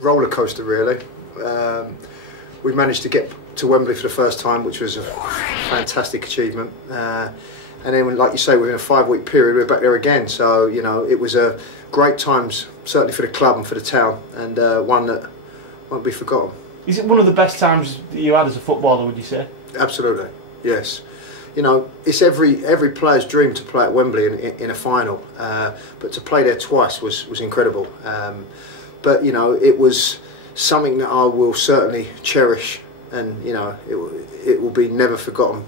roller coaster really. We managed to get to Wembley for the first time, which was a fantastic achievement. And then, like you say, within a 5-week period, we were back there again. So, you know, it was a great times, certainly for the club and for the town, and one that won't be forgotten. Is it one of the best times that you had as a footballer, would you say? Absolutely, yes. You know, it's every player's dream to play at Wembley in a final, but to play there twice was incredible. But, you know, it was something that I will certainly cherish, and, you know, it will be never forgotten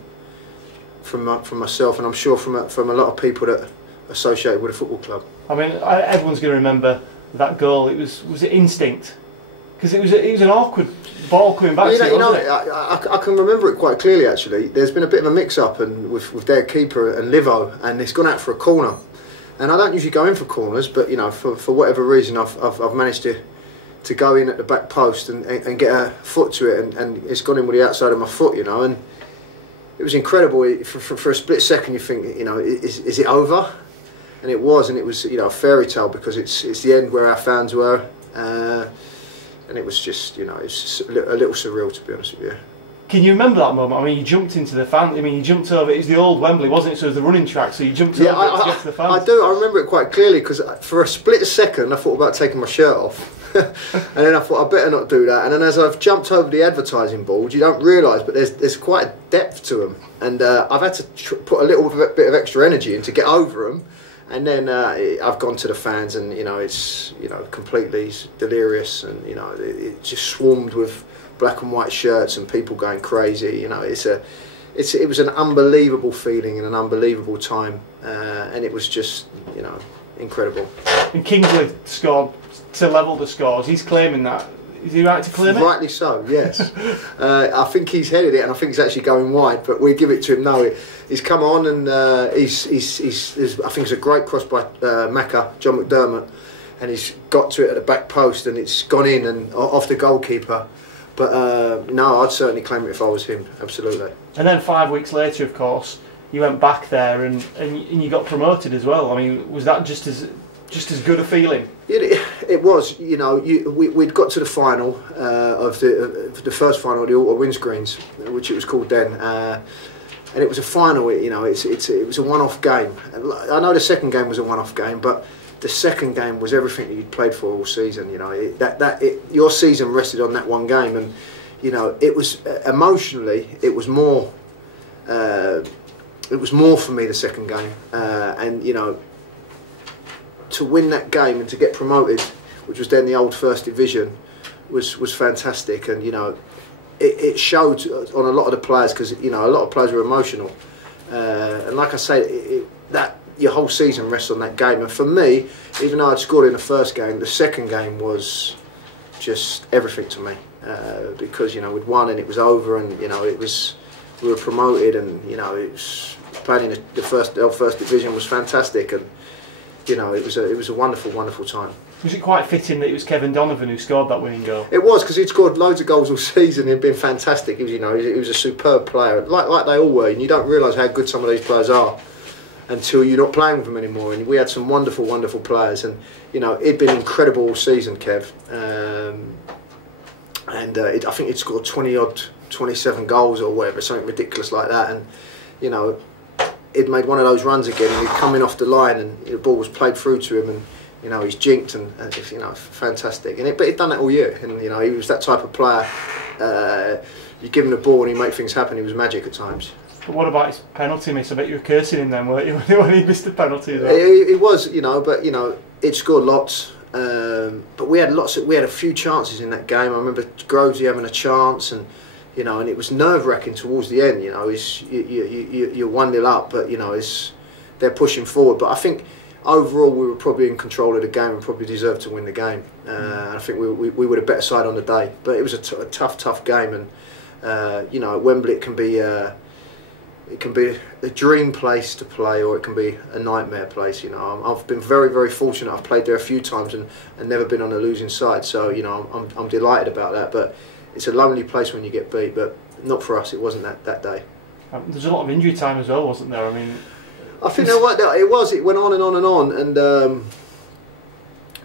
from myself, and I'm sure from a lot of people that are associated with a football club. I mean, everyone's going to remember that goal. Was it instinct? Because it was an awkward ball coming back to you, wasn't it? I can remember it quite clearly actually. There's been a bit of a mix-up and with their keeper and Livo, and it's gone out for a corner. And I don't usually go in for corners, but you know, for whatever reason, I've managed to go in at the back post and get a foot to it, and it's gone in with the outside of my foot, you know. And it was incredible. For a split second, you think, you know, is it over? And it was, you know, a fairy tale, because it's the end where our fans were, and it was just, you know, it's just a little surreal, to be honest with you. Can you remember that moment? I mean, you jumped into the fan. I mean, you jumped over. It was the old Wembley, wasn't it? So it was the running track. So you jumped over to get to the fans. I do. I remember it quite clearly, because for a split second, I thought about taking my shirt off. And then I thought I better not do that, and then as I've jumped over the advertising board, you don't realise, but there's quite a depth to them, and I've had to put a little bit of extra energy in to get over them, and then I've gone to the fans, and you know, it's, you know, completely delirious, and you know, it just swarmed with black and white shirts and people going crazy. You know, it was an unbelievable feeling and an unbelievable time, and it was just, you know, incredible. And Kingsley scored to level the scores. He's claiming that. Is he right to claim it? Rightly so, yes. I think he's headed it, and I think he's actually going wide, but we give it to him. No, he's come on, and I think it's a great cross by John McDermott, and he's got to it at the back post, and it's gone in and off the goalkeeper. But no, I'd certainly claim it if I was him, absolutely. And then 5 weeks later, of course, you went back there and you got promoted as well. I mean, was that just as good a feeling? It was, you know. We'd got to the final of the first final of the Auto Windscreens, which it was called then, and it was a final. You know, it was a one-off game. I know the second game was a one-off game, but the second game was everything that you'd played for all season. You know, your season rested on that one game, and you know, it was emotionally, it was more. It was more for me the second game, and you know, to win that game and to get promoted, which was then the old First Division, was fantastic. And you know, it showed on a lot of the players, because you know, a lot of players were emotional, and like I say, that your whole season rests on that game. And for me, even though I'd scored in the first game, the second game was just everything to me, because you know, we'd won and it was over, and you know, we were promoted, and you know, it was playing in the first division was fantastic, and you know, it was a wonderful time. Was it quite fitting that it was Kevin Donovan who scored that winning goal? It was, because he'd scored loads of goals all season. He'd been fantastic. He was, you know, he was a superb player, like they all were. And you don't realise how good some of these players are until you're not playing with them anymore. And we had some wonderful players, and you know, it'd been incredible all season, Kev. I think he'd scored 27 goals or whatever, something ridiculous like that. And you know, he'd made one of those runs again, and he'd come in off the line, and the ball was played through to him, and you know, he's jinked, and you know, fantastic. But he'd done that all year, and you know, he was that type of player. You give him the ball and he make things happen. He was magic at times. But what about his penalty miss? I bet you were cursing him then, weren't you, when he missed the penalty as well? He was, you know, but you know, he'd scored lots. But we had a few chances in that game. I remember Grovesy having a chance, and you know, and it was nerve-wracking towards the end. You know, you're 1-0 up, but you know, they're pushing forward. But I think overall we were probably in control of the game and probably deserved to win the game. I think we were the better side on the day. But it was a tough game, and you know, at Wembley it can be a dream place to play, or it can be a nightmare place. You know, I've been very fortunate. I've played there a few times and never been on the losing side. So you know, I'm delighted about that. But it's a lonely place when you get beat. But not for us. It wasn't that day. There's a lot of injury time as well, wasn't there? I mean, I think it was. It went on and on and on. And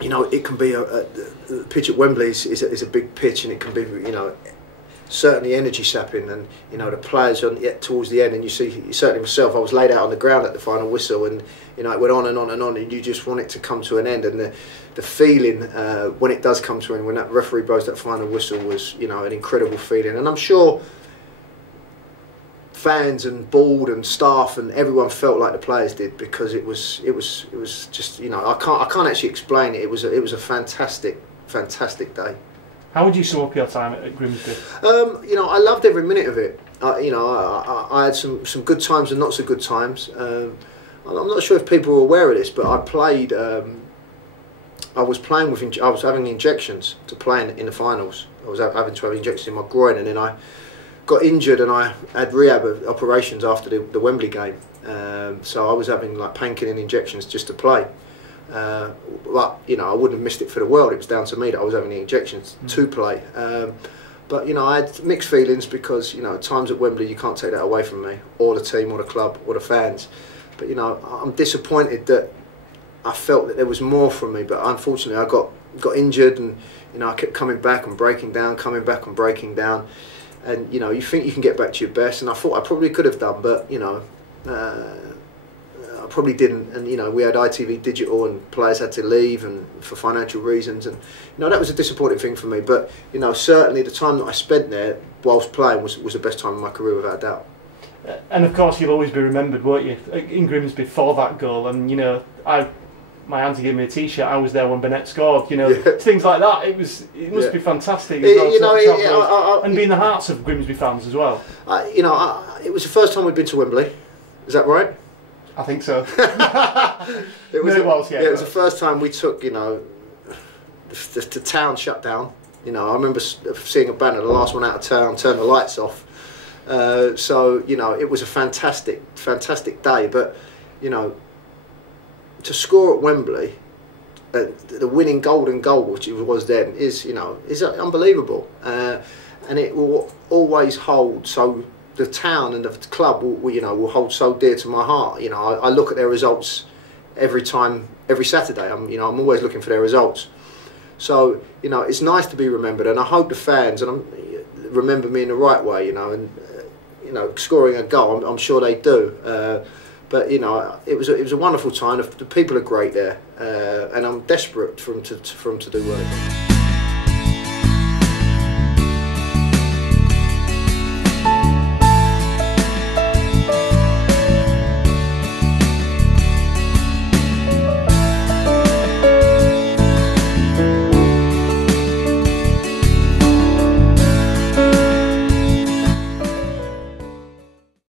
you know, it can be the pitch at Wembley is a big pitch, and it can be, you know, certainly energy sapping, and you know the players on towards the end, and you see, certainly myself, I was laid out on the ground at the final whistle, and you know it went on and on and on, and you just want it to come to an end, and the feeling when it does come to an end, when that referee blows that final whistle, was, you know, an incredible feeling. And I'm sure fans and board and staff and everyone felt like the players did, because it was just, you know, I can't actually explain it. It was a fantastic day. How would you sum up your time at Grimsby? You know, I loved every minute of it. You know, I had some good times and not so good times. I'm not sure if people were aware of this, but I played. I was having injections to play in the finals. I was having to have injections in my groin, and then I got injured, and I had rehab operations after the Wembley game. So I was having like painkilling injections just to play. But you know, I wouldn't have missed it for the world. It was down to me that I was having the injections to play. But you know, I had mixed feelings, because you know, times at Wembley, you can't take that away from me, or the team, or the club, or the fans. But you know, I'm disappointed that I felt that there was more from me. But unfortunately, I got injured, and you know, I kept coming back and breaking down, coming back and breaking down. And you know, you think you can get back to your best, and I thought I probably could have done, but you know, I probably didn't. And you know, we had ITV Digital, and players had to leave, and for financial reasons, and you know, that was a disappointing thing for me. But you know, certainly the time that I spent there whilst playing was the best time of my career, without a doubt. And of course, you'll always be remembered, won't you, in Grimsby for that goal. And you know, my auntie gave me a T-shirt. I was there when Burnett scored. You know, things like that. It must be fantastic as well, you know, and be in the hearts of Grimsby fans as well. You know, it was the first time we'd been to Wembley. Is that right? I think so. It was the first time we took, you know, the town shut down. You know, I remember seeing a banner, the last one out of town, turn the lights off. So, you know, it was a fantastic day. But, you know, to score at Wembley, the winning golden goal, which it was then, is unbelievable. And it will always hold so. The town and the club will hold so dear to my heart. You know, I look at their results every Saturday. I'm always looking for their results. So you know, it's nice to be remembered, and I hope the fans remember me in the right way. You know, and you know, scoring a goal, I'm sure they do. But you know, it was a wonderful time. The people are great there, and I'm desperate for them to do well.